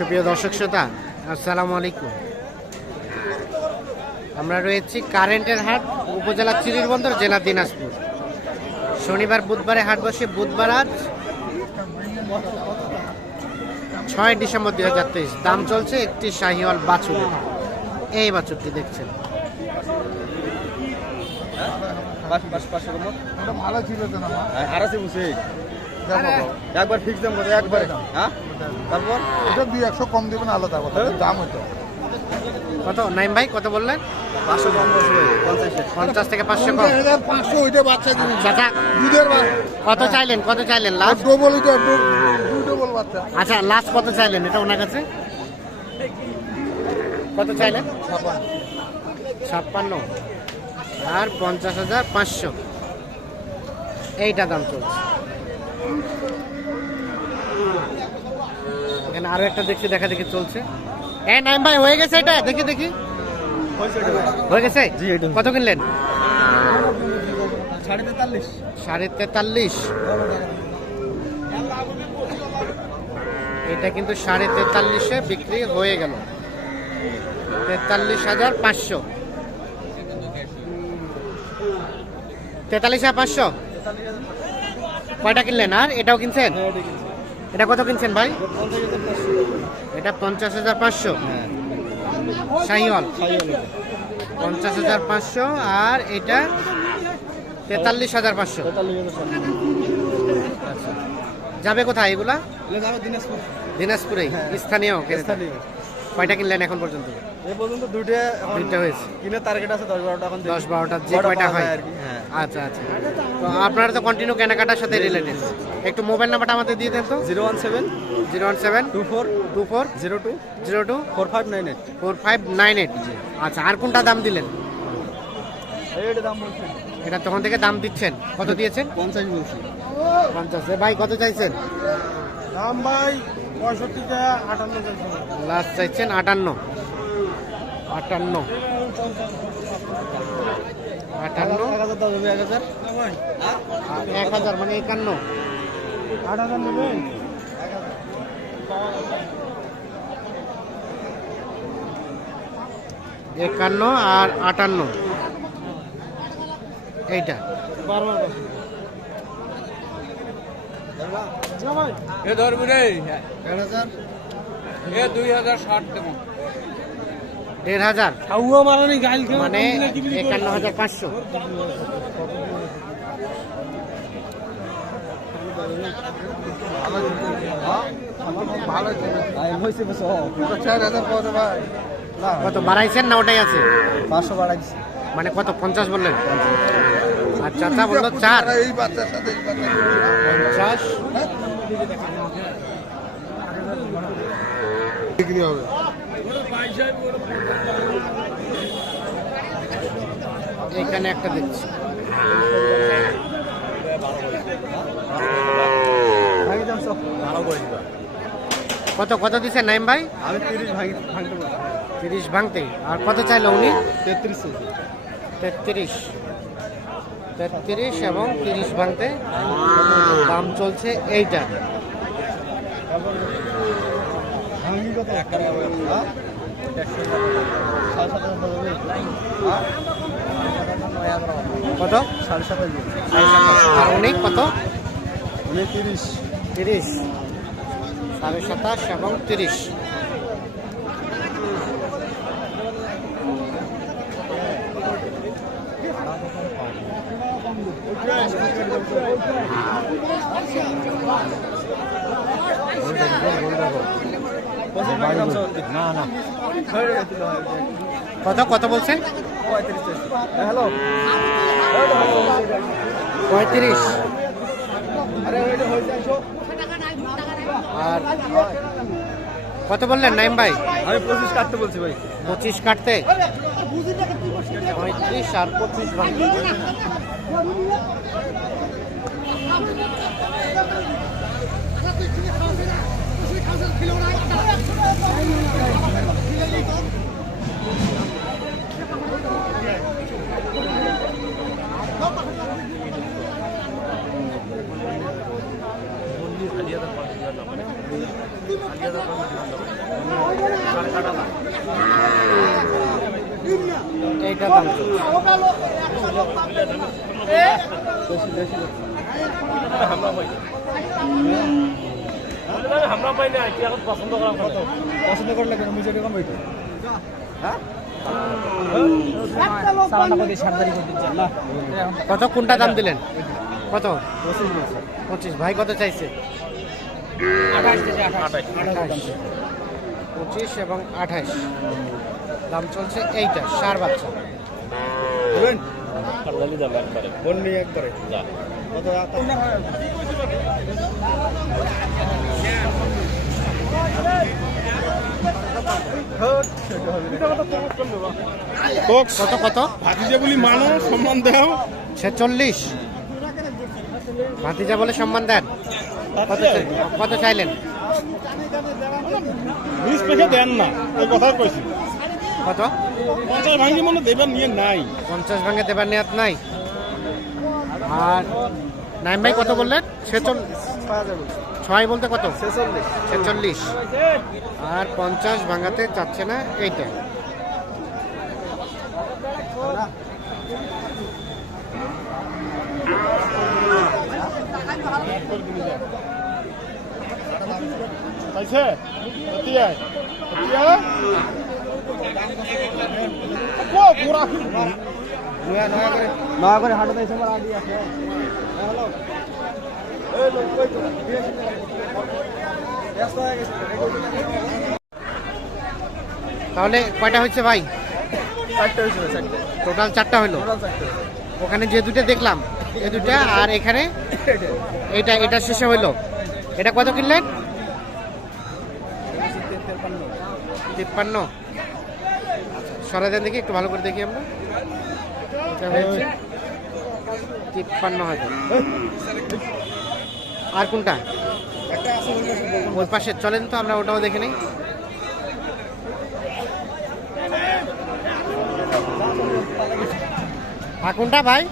সুপ্রিয় দর্শক শ্রোতা আসসালামু আলাইকুম আমরা রয়েছি কারেন্টের হাট উপজেলা চিরিরবন্দর জেলা দিনাজপুর শনিবার বুধবারে হাট বসে বুধবার আজ ছয় ডিসেম্বর দুই হাজার তেইশ দাম চলছে একটি শাহিওয়াল বাছুর এই বাছুরটি দেখছেন ভালো ছিল একবার ফিক্স দাম কত? একবারে। হ্যাঁ? তারপর? এটা দুই একশো কম দেবেন আলাদা কথা। হ্যাঁ। দাম হইতো। কত? নাইম ভাই কত বললেন? পাঁচশো পঞ্চাশ পঞ্চাশ থেকে পাঁচশো পাঁচশো ওইটা বাচ্চা জিনিস চাচা দুধের কত চাইলেন? কত চাইলেন? লাস্ট ডবল ওইটা দুই ডবল বাচ্চা। আচ্ছা লাস্ট কত চাইলেন? এটা ওনার কাছে? কত চাইলেন? ছাপ্পান্ন। আর পঞ্চাশ হাজার পাঁচশো। এইটা দাম চলছে। এখানে আরও একটা দেখছি দেখা দেখি চলছে। এ নাইম ভাই হয়ে গেছে এটা? দেখি দেখি। হয়ে গেছে? কত কিনলেন? সাড়ে তেতাল্লিশ। সাড়ে তেতাল্লিশ। এটা কিন্তু সাড়ে তেতাল্লিশে বিক্রি হয়ে গেল। তেতাল্লিশ হাজার পাঁচশো। তেতাল্লিশ হাজার পাঁচশো? কয়টা কিনলেন? আর এটাও কিনছেন? এটা কত কিনছেন ভাই? এটা পঞ্চাশ হাজার পাঁচশো। শাহিওয়াল। পঞ্চাশ হাজার পাঁচশো আর এটা তেতাল্লিশ হাজার পাঁচশো। যাবে কোথায় এগুলা? দিনাজপুর। দিনাজপুরে স্থানীয় ক্রেতা। কয়টা কিনলেন এখন পর্যন্ত? এই পর্যন্ত দুটো এখন দুইটা হয়েছে। কিনে টার্গেট আছে দশ বারোটা এখন। দশ বারোটা যে কয়টা হয় হ্যাঁ? আচ্ছা আচ্ছা। তো আপনারা তো কন্টিনিউ কেনাকাটার সাথে রিলেটেড একটু মোবাইল নাম্বারটা আমাদের দিয়ে দেন তো। Zero one seven zero one seven two four two four zero two zero two four five nine eight. Four five nine eight. আচ্ছা আর কোনটা দাম দিলেন? এটা তখন থেকে দাম দিচ্ছেন। কত দিয়েছেন? পঞ্চাশ বলছি। পঞ্চাশ। ভাই কত চাইছেন? দাম ভাই লাস্ট চাইছেন আটান্ন। আটান্ন। আটান্ন। এক হাজার মানে একান্ন। আট হাজার নেবেন একান্ন আর আটান্ন। এইটা। এ ধরবি রে। এ দুই হাজার ষাট দেবো। দেড় হাজার? খাওয়া মারানি গাইল মানে একান্ন হাজার পাঁচশো। কত বাড়াইছেন না ওটাই আছে? পাঁচশো বাড়াইছি। মানে কত পঞ্চাশ বললেন? আর চাচা বলল চার। পঞ্চাশ? বিক্রি হবে। এখানে একটা দেখছি। কত কত দিছে নাইম ভাই? আমি তিরিশ ভাঙি ভাঙতে তিরিশ ভাঙতে আর কত চাইলো উনি? তেত্রিশ। তেত্রিশ। তেত্রিশ এবং তিরিশ ভাঙতে দাম চলছে এইটা। কত। আর উনি কত? তিরিশ। তিরিশ। সাড়ে সাতাশ এবং তিরিশ। না না কত কত বলছেন? হ্যালো। পঁয়ত্রিশ। আরে কত বললেন নাইম ভাই? আমি পঁচিশ কাটতে বলছি ভাই। পঁচিশ কাটতে? পঁয়ত্রিশ আর পঁচিশ এইটা দাম পছন্দ মুঝে কম হইতো কত? কোনটা দাম দিলেন? কত? পঁচিশ। ভাই, কত চাইছে? পঁচিশ এবং আঠাশ। দাম চলছে এইটা, সার বাচ্চা। একবারে কত কত কত ভাতিজা বলি মানো সম্মান দেও। ছেচল্লিশ ভাতিজা বলে সম্মান দেন। কত কত চাইলেন? বিশ দেন না এই কথা কইছি। কত? পঞ্চাশ ভাঙি মনে দেবেন নিয়ে নাই। পঞ্চাশ ভাঙে দেবার নিয়াত নাই। আর নাইম ভাই কত বললেন? ছেচল্লিশ ছয় বলতে কত? ছেচল্লিশ। আর পঞ্চাশ ভাঙাতে চাচ্ছে না এইটা। পাইছে? নয়া করে হাঁটা দিয়েছে আমার আছে তাহলে কয়টা হয়েছে ভাই টোটাল চারটা হলো ওখানে যে দুটো দেখলাম এ দুটা আর এখানে এটা এটা শেষে হইল এটা কত কিনলেন? তিপ্পান্ন। সরাই দেন দেখি একটু ভালো করে দেখি আমরা। তিপ্পান্ন হয়তো আর কোনটা? ওই পাশে চলেন তো আমরা ওটাও দেখে নিই। আর কোনটা ভাই?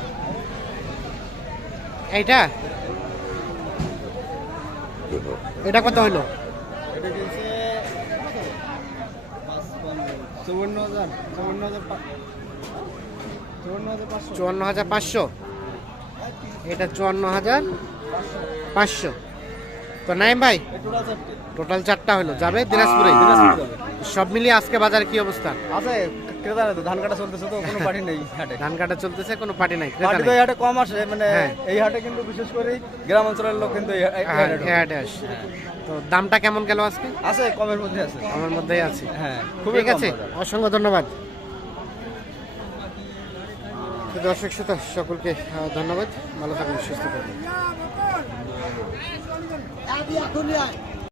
এইটা? এটা কত হলো? এটা হাজার চুয়ান্ন হাজার পাঁচশো। এটা চুয়ান্ন হাজার পাঁচশো। তো নাইম ভাই টোটাল চারটা হলো যাবে দিনাজপুরে সব মিলিয়ে আজকে বাজারে কি অবস্থা? আছে ক্রেতা তো ধান কাটা চলতেছে তো কোনো পার্টি নেই হাটে। ধান কাটা চলতেছে কোনো পার্টি নাই পার্টি তো এই হাটে কম আসে মানে হ্যাঁ। এই হাটে কিন্তু বিশেষ করে গ্রাম অঞ্চলের লোক কিন্তু এই- হ্যাঁ, হাটে এই হাটে আসে। তো দামটা কেমন গেল আজকে? আছে কমের মধ্যে আছে। আমার মধ্যেই আছে। হ্যাঁ খুবই ঠিক আছে অসংখ্য ধন্যবাদ। দর্শক শ্রোতা সকলকে ধন্যবাদ। ভালো থাকুন সুস্থ থাকুন।